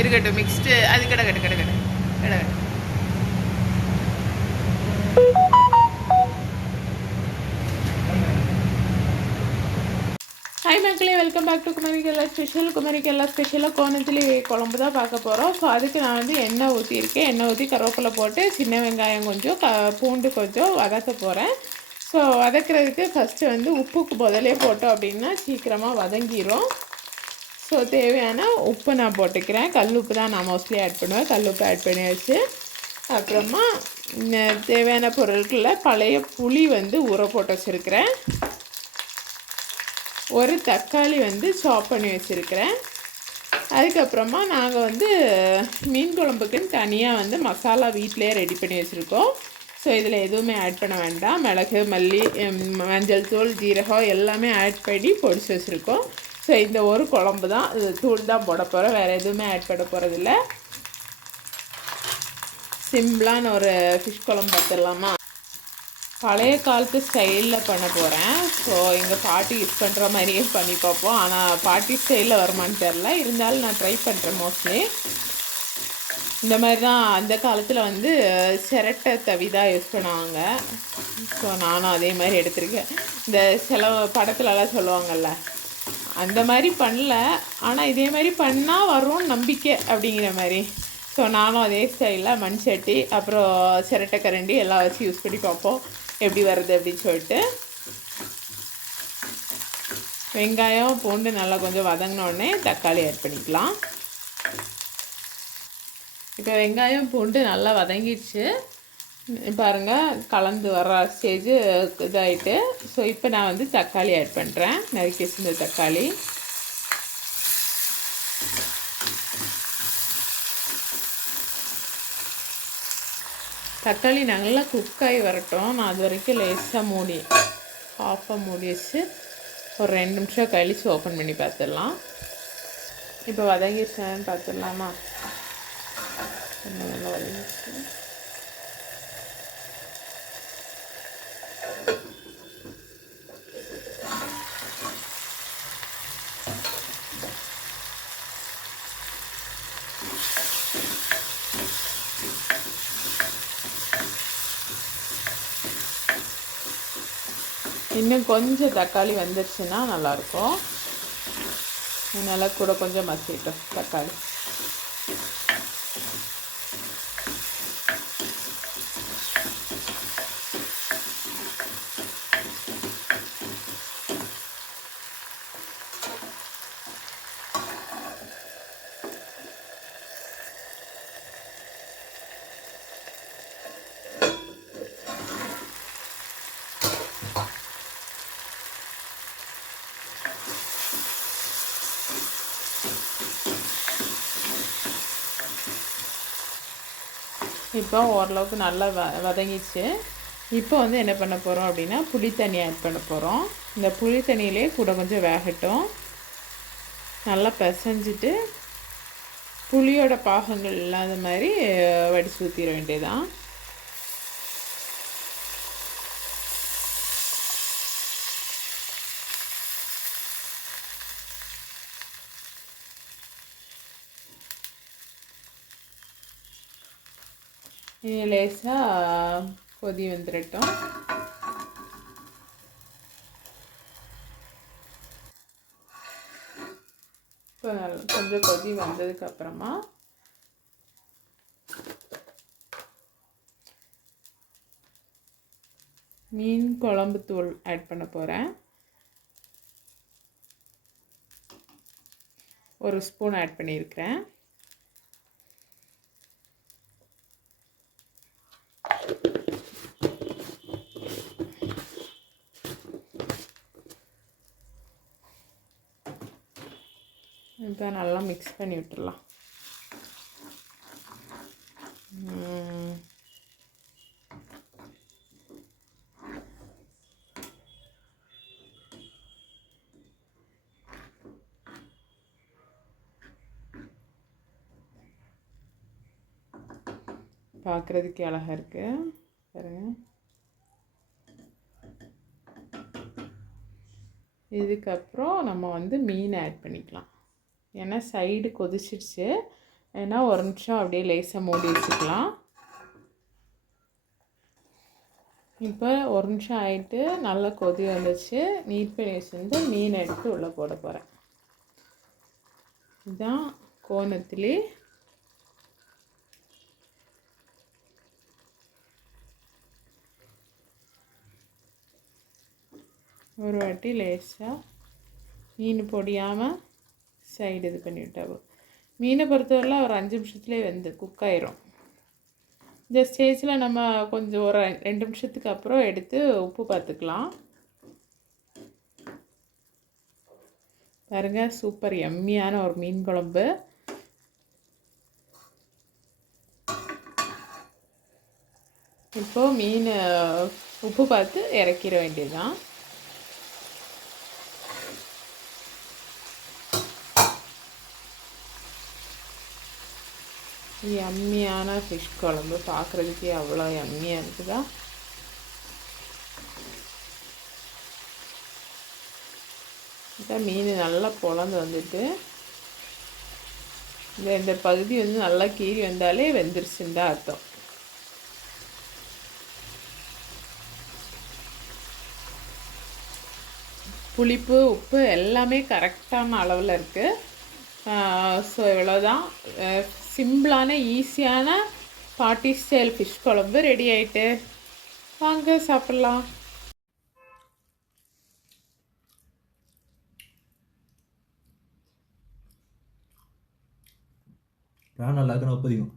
இருக்கட்டும் மிக்ஸ்டு அது கிடக்கட்டு ஹாய் மக்களே, வெல்கம் பேக் டு குமரிக்கெல்லா ஸ்பெஷலாக கோணத்தில் குழம்பு தான் பார்க்க போகிறோம். ஸோ அதுக்கு நான் வந்து எண்ணெய் ஊற்றிருக்கேன். எண்ணெய் ஊற்றி கருவேப்பிலை போட்டு சின்ன வெங்காயம் கொஞ்சம் பூண்டு கொஞ்சம் வதக்க போகிறேன். ஸோ வதக்கிறதுக்கு ஃபஸ்ட்டு வந்து உப்புக்கு முதலே போட்டோம் அப்படின்னா சீக்கிரமாக வதங்கிடும். ஸோ தேவையான உப்பு நான் போட்டுக்கிறேன். கல் உப்பு தான் நான் மோஸ்ட்லி ஆட் பண்ணுவேன். கல் உப்பு ஆட் பண்ணியாச்சு. அப்புறமா தேவையான பொருட்களில் பழைய புளி வந்து ஊற போட்டு வச்சுருக்கிறேன். ஒரு தக்காளி வந்து சாப் பண்ணி வச்சுருக்கிறேன். அதுக்கப்புறமா நாங்கள் வந்து மீன் குழம்புக்குன்னு தனியாக வந்து மசாலா வீட்டிலே ரெடி பண்ணி வச்சுருக்கோம். ஸோ இதில் எதுவுமே ஆட் பண்ண வேண்டாம். மிளகு, மல்லி, மஞ்சள் தூள், ஜீரகம் எல்லாமே ஆட் பண்ணி பொடிச்சு வச்சுருக்கோம். ஸோ இந்த ஒரு குழம்பு தான், இது தூள் தான் போட போகிறோம். வேறு எதுவுமே ஆட் பண்ண போகிறதில்ல. சிம்பிளான ஒரு ஃபிஷ் குழம்பு பார்த்துடலாமா? பழைய காலத்து ஸ்டைலில் பண்ண போகிறேன். ஸோ எங்கள் பாட்டி யூஸ் பண்ணுற மாதிரியே பண்ணி பார்ப்போம். ஆனால் பாட்டி ஸ்டைலில் வருமானு தெரில, இருந்தாலும் நான் ட்ரை பண்ணுறேன். மோஸ்ட்லி இந்த மாதிரி தான் அந்த காலத்தில் வந்து சிரட்டை தவி தான் யூஸ் பண்ணுவாங்க. ஸோ நானும் அதே மாதிரி எடுத்திருக்கேன். இந்த சில படத்துலலாம் சொல்லுவாங்கள்ல, அந்த மாதிரி பண்ணல, ஆனால் இதே மாதிரி பண்ணால் வரும்னு நம்பிக்கை அப்படிங்கிற மாதிரி. ஸோ நானும் அதே ஸ்டைலில் மண் சட்டி அப்புறம் சிரட்டை கரண்டி எல்லாம் வச்சு யூஸ் பண்ணி பார்ப்போம் எப்படி வருது அப்படின்னு சொல்லிட்டு. வெங்காயம் பூண்டு நல்லா கொஞ்சம் வதங்கினோடனே தக்காளி ஆட் பண்ணிக்கலாம். இப்போ வெங்காயம் பூண்டு நல்லா வதங்கிடுச்சு பாருங்கள், கலந்து வர ஸ்டேஜ் இதாகிட்டு. ஸோ இப்போ நான் வந்து தக்காளி ஆட் பண்ணுறேன். நறுக்கி வச்சிருந்த தக்காளி. தக்காளி நல்லா குக்காகி வரட்டும். நான் அது வரைக்கும் லேசாக ஹாஃபாக மூடி வச்சு ஒரு 2 நிமிஷம் கழித்து ஓப்பன் பண்ணி பார்த்துடலாம். இப்போ வதங்கிடுச்சேன்னு பார்த்துடலாமா? நல்லா வதங்கிடுச்சு. இன்னும் கொஞ்சம் தக்காளி வந்துடுச்சுன்னா நல்லாயிருக்கும். நல்லா கூட கொஞ்சம் மசிட்டோம் தக்காளி. இப்போ ஓரளவுக்கு நல்லா வதங்கிச்சு. இப்போ வந்து என்ன பண்ண போகிறோம் அப்படின்னா புளி தண்ணி ஆட் பண்ண போகிறோம். இந்த புளி தண்ணியிலே கூட கொஞ்சம் வேகட்டும். நல்லா பிசைஞ்சிட்டு புளியோட பாகங்கள் இல்லாத மாதிரி வடித்து ஊற்றிட வேண்டியதான். இது லேசாக கொதி வந்துடட்டும். இப்போ கொஞ்சம் கொதி வந்ததுக்கப்புறமா மீன் குழம்பு தூள் ஆட் பண்ண போகிறேன். 1 ஸ்பூன் ஆட் பண்ணியிருக்கிறேன். இப்போ நல்லா மிக்ஸ் பண்ணி விட்டுடலாம். பார்க்குறதுக்கு அழகாக இருக்குது பாருங்கள். இதுக்கப்புறம் நம்ம வந்து மீன் ஆட் பண்ணிக்கலாம். ஏன்னா சைடு கொதிச்சிடுச்சு. ஏன்னா ஒரு நிமிஷம் அப்படியே லேசாக மூடி வச்சுக்கலாம். இப்போ ஒரு நிமிஷம் ஆகிட்டு நல்லா கொதி வந்துச்சு. நீட் பண்ணி வச்சுருந்து மீன் எடுத்து உள்ளே போட போகிறேன். இதுதான் கோணத்திலே. ஒரு வாட்டி லேசாக மீன் பொடியாமல் சைடு இது பண்ணி விட்டாவோ. மீனை பொறுத்தவரையில் ஒரு 5 நிமிஷத்துலேயே வெந்து குக் ஆயிரும். இந்த ஸ்டேஜில் நம்ம கொஞ்சம் ஒரு 2 நிமிஷத்துக்கு அப்புறம் எடுத்து உப்பு பார்த்துக்கலாம். பாருங்க, சூப்பர் எம்மியான ஒரு மீன் குழம்பு. இப்போது மீன் உப்பு பார்த்து இறக்கிற வேண்டியதுதான். எம்மியான ஃபிஷ் குழம்பு பார்க்குறதுக்கே அவ்வளோ எம்மியாக இருக்குதா. இப்போ மீன் நல்லா பொழந்து வந்துட்டு இந்த பகுதி வந்து நல்லா கீறி வந்தாலே வெந்துருச்சுன்னு தான் அர்த்தம். புளிப்பு உப்பு எல்லாமே கரெக்டான அளவில் இருக்குது. ஸோ இவ்வளோதான். சிம்பிளான ஈஸியான பார்ட்டி ஸ்டைல் ஃபிஷ் குழம்பு ரெடி ஆகிட்டு. வாங்க சாப்பிட்லாம். நல்லா இருக்குன்னு ஒப்பதிக்கும்.